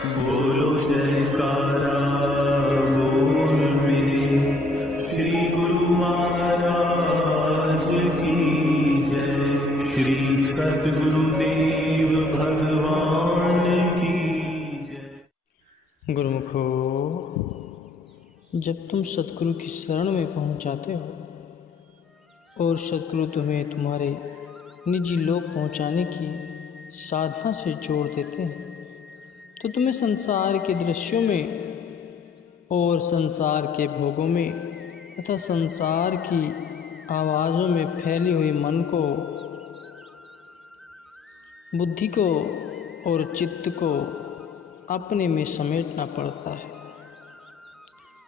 बोलो जयकारा बोल मेरे श्री गुरु महाराज की जय। श्री सद्गुरुदेव भगवान की जय। गुरुमुखो, जब तुम सतगुरु की शरण में पहुंच जाते हो और सतगुरु तुम्हें तुम्हारे निजी लोक पहुंचाने की साधना से जोड़ देते हैं, तो तुम्हें संसार के दृश्यों में और संसार के भोगों में तथा संसार की आवाज़ों में फैली हुई मन को, बुद्धि को और चित्त को अपने में समेटना पड़ता है।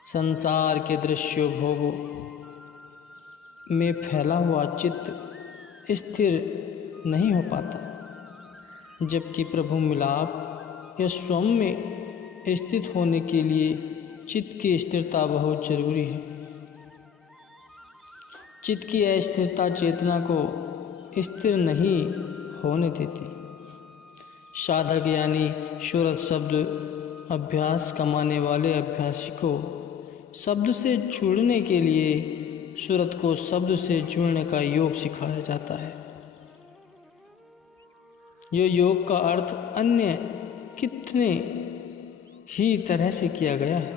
संसार के दृश्य भोगों में फैला हुआ चित्त स्थिर नहीं हो पाता, जबकि प्रभु मिलाप या स्वयं में स्थित होने के लिए चित्त की स्थिरता बहुत जरूरी है। चित्त की अस्थिरता चेतना को स्थिर नहीं होने देती। साधक यानी सूरत शब्द अभ्यास कमाने वाले अभ्यासी को शब्द से जुड़ने के लिए सूरत को शब्द से जुड़ने का योग सिखाया जाता है। यह योग का अर्थ अन्य कितने ही तरह से किया गया है,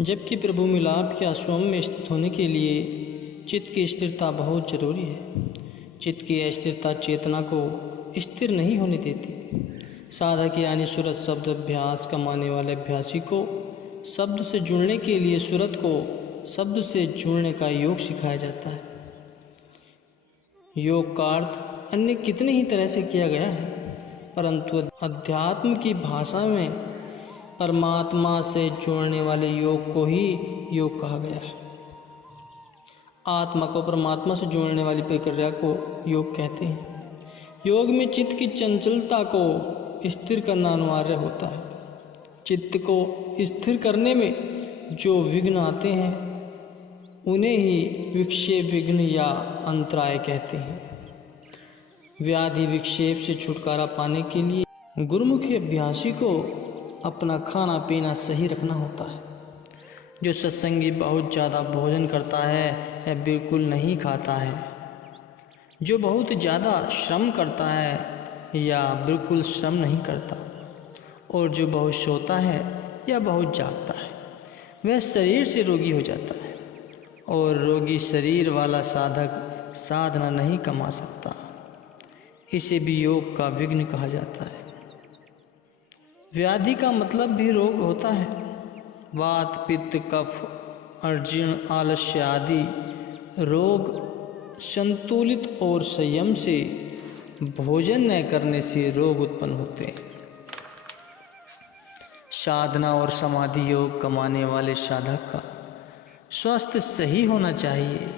जबकि प्रभु मिलाप या स्वयं में स्थित होने के लिए चित्त की स्थिरता बहुत जरूरी है। चित्त की अस्थिरता चेतना को स्थिर नहीं होने देती। साधक यानी सूरत शब्द अभ्यास कमाने वाले अभ्यासी को शब्द से जुड़ने के लिए सूरत को शब्द से जुड़ने का योग सिखाया जाता है। योग का अर्थ अन्य कितने ही तरह से किया गया है, परंतु अध्यात्म की भाषा में परमात्मा से जोड़ने वाले योग को ही योग कहा गया है। आत्मा को परमात्मा से जोड़ने वाली प्रक्रिया को योग कहते हैं। योग में चित्त की चंचलता को स्थिर करना अनिवार्य होता है। चित्त को स्थिर करने में जो विघ्न आते हैं उन्हें ही विक्षेप विघ्न या अंतराय कहते हैं। व्याधि विक्षेप से छुटकारा पाने के लिए गुरुमुखी अभ्यासी को अपना खाना पीना सही रखना होता है। जो सत्संगी बहुत ज़्यादा भोजन करता है या बिल्कुल नहीं खाता है, जो बहुत ज़्यादा श्रम करता है या बिल्कुल श्रम नहीं करता, और जो बहुत सोता है या बहुत जागता है, वह शरीर से रोगी हो जाता है। और रोगी शरीर वाला साधक साधना नहीं कमा सकता। इसे भी योग का विघ्न कहा जाता है। व्याधि का मतलब भी रोग होता है। वात पित्त कफ अर्जीर्ण आलस्य आदि रोग संतुलित और संयम से भोजन न करने से रोग उत्पन्न होते हैं। साधना और समाधि योग कमाने वाले साधक का स्वास्थ्य सही होना चाहिए।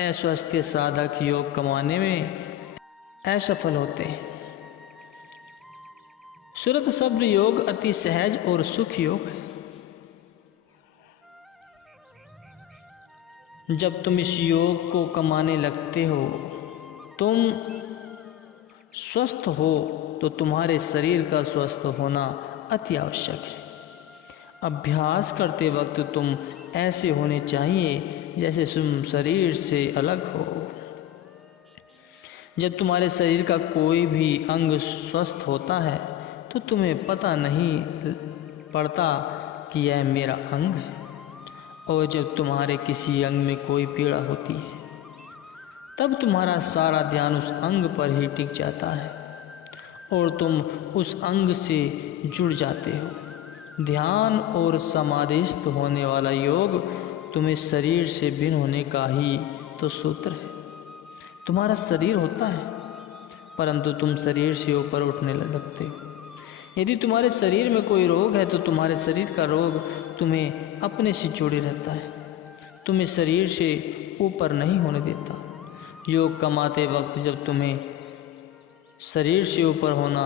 अस्वस्थ साधक योग कमाने में असफल होते हैं। सूरत शब्द योग अति सहज और सुख योग है। जब तुम इस योग को कमाने लगते हो, तुम स्वस्थ हो, तो तुम्हारे शरीर का स्वस्थ होना अति आवश्यक है। अभ्यास करते वक्त तुम ऐसे होने चाहिए जैसे तुम शरीर से अलग हो। जब तुम्हारे शरीर का कोई भी अंग स्वस्थ होता है तो तुम्हें पता नहीं पड़ता कि यह मेरा अंग है, और जब तुम्हारे किसी अंग में कोई पीड़ा होती है तब तुम्हारा सारा ध्यान उस अंग पर ही टिक जाता है और तुम उस अंग से जुड़ जाते हो। ध्यान और समाधिस्थ होने वाला योग तुम्हें शरीर से भिन्न होने का ही तो सूत्र है। तुम्हारा शरीर होता है, परंतु तुम शरीर से ऊपर उठने लगते हो। यदि तुम्हारे शरीर में कोई रोग है तो तुम्हारे शरीर का रोग तुम्हें अपने से जोड़े रहता है, तुम्हें शरीर से ऊपर नहीं होने देता। योग कमाते वक्त जब तुम्हें शरीर से ऊपर होना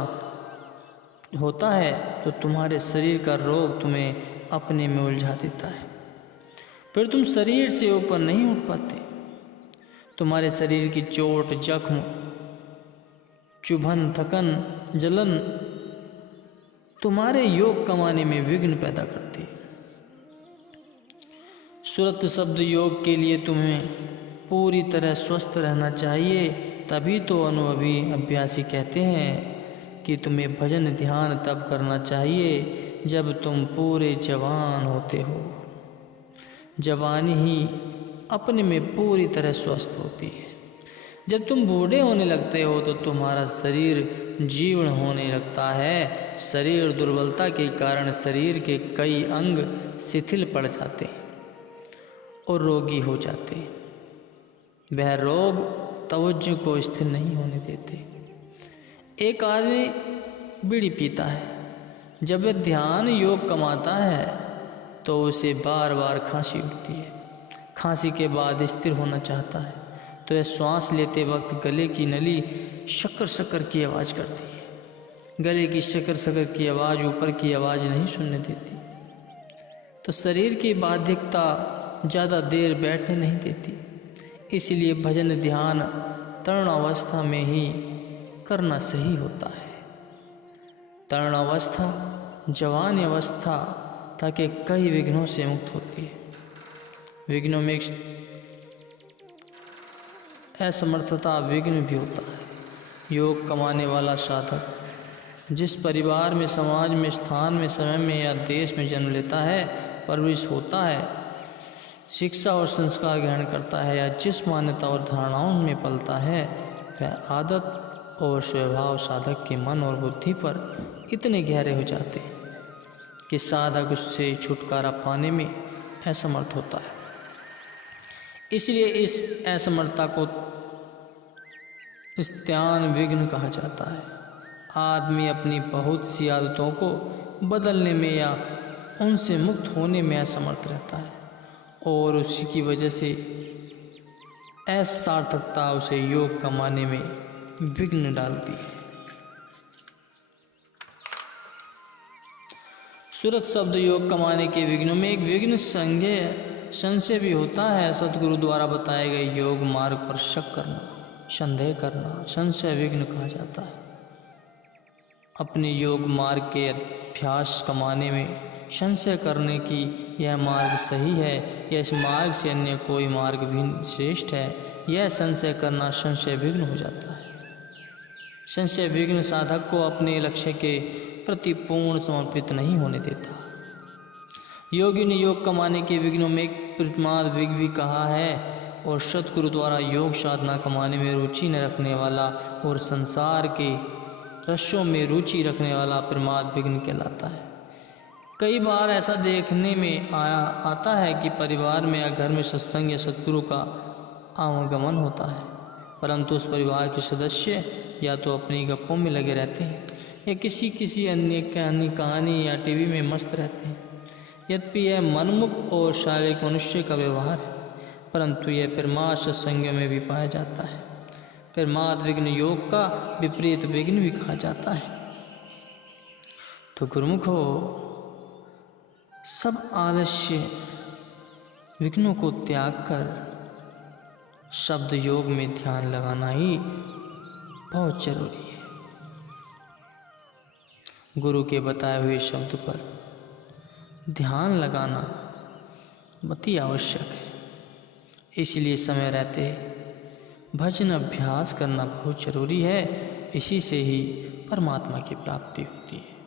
होता है तो तुम्हारे शरीर का रोग तुम्हें अपने में उलझा देता है, फिर तुम शरीर से ऊपर नहीं उठ पाते। तुम्हारे शरीर की चोट, जख्म, चुभन, थकन, जलन तुम्हारे योग कमाने में विघ्न पैदा करती है। सुरत शब्द योग के लिए तुम्हें पूरी तरह स्वस्थ रहना चाहिए, तभी तो अनुभवी अभ्यासी कहते हैं कि तुम्हें भजन ध्यान तब करना चाहिए जब तुम पूरे जवान होते हो। जवानी ही अपने में पूरी तरह स्वस्थ होती है। जब तुम बूढ़े होने लगते हो तो तुम्हारा शरीर जीर्ण होने लगता है। शरीर दुर्बलता के कारण शरीर के कई अंग शिथिल पड़ जाते हैं और रोगी हो जाते हैं। वह रोग तवज्जो को स्थिर नहीं होने देते। एक आदमी बीड़ी पीता है, जब वह ध्यान योग कमाता है तो उसे बार बार खांसी उठती है। खांसी के बाद स्थिर होना चाहता है तो यह श्वास लेते वक्त गले की नली शकर शकर की आवाज़ करती है। गले की शकर शकर की आवाज़ ऊपर की आवाज़ नहीं सुनने देती, तो शरीर की बाध्यकता ज़्यादा देर बैठने नहीं देती। इसलिए भजन ध्यान तरुण अवस्था में ही करना सही होता है। तरुण अवस्था जवान अवस्था ताकि कई विघ्नों से मुक्त होती है। विघ्नों में असमर्थता विघ्न भी होता है। योग कमाने वाला साधक जिस परिवार में, समाज में, स्थान में, समय में या देश में जन्म लेता है, परवरिश होता है, शिक्षा और संस्कार ग्रहण करता है या जिस मान्यता और धारणाओं में पलता है, वह आदत और स्वभाव साधक के मन और बुद्धि पर इतने गहरे हो जाते हैं कि साधक उससे छुटकारा पाने में असमर्थ होता है। इसलिए इस असमर्थता को स्त्यान विघ्न कहा जाता है। आदमी अपनी बहुत सी आदतों को बदलने में या उनसे मुक्त होने में असमर्थ रहता है और उसी की वजह से असार्थकता उसे योग कमाने में विघ्न डालती है। सुरत शब्द योग कमाने के विघ्नों में एक विघ्न संशय भी होता है। सतगुरु द्वारा बताए गए योग मार्ग पर शक करना, संदेह करना संशय विघ्न कहा जाता है। अपने योग मार्ग के अभ्यास कमाने में संशय करने की यह मार्ग सही है या इस मार्ग से अन्य कोई मार्ग भी श्रेष्ठ है, यह संशय करना संशय विघ्न हो जाता है। संशय विघ्न साधक को अपने लक्ष्य के प्रति पूर्ण समर्पित नहीं होने देता। योगी ने योग कमाने के विघ्नों में एक प्रमाद विघ्न भी कहा है और सतगुरु द्वारा योग साधना कमाने में रुचि न रखने वाला और संसार के रस्सों में रुचि रखने वाला प्रमाद विघ्न कहलाता है। कई बार ऐसा देखने में आता है कि परिवार में या घर में सत्संग या सतगुरु का आवागमन होता है, परंतु उस परिवार के सदस्य या तो अपनी गप्पों में लगे रहते हैं या किसी अन्य कहानी या टीवी में मस्त रहते हैं। यद्यपि यह मनमुख और शारीरिक मनुष्य का व्यवहार है, परंतु यह प्रमाद सत्संग में भी पाया जाता है। प्रमाद विघ्न योग का विपरीत विघ्न भी कहा जाता है। तो गुरुमुखो, सब आलस्य विघ्नों को त्याग कर शब्द योग में ध्यान लगाना ही बहुत जरूरी है। गुरु के बताए हुए शब्द पर ध्यान लगाना अति आवश्यक है। इसलिए समय रहते भजन अभ्यास करना बहुत जरूरी है। इसी से ही परमात्मा की प्राप्ति होती है।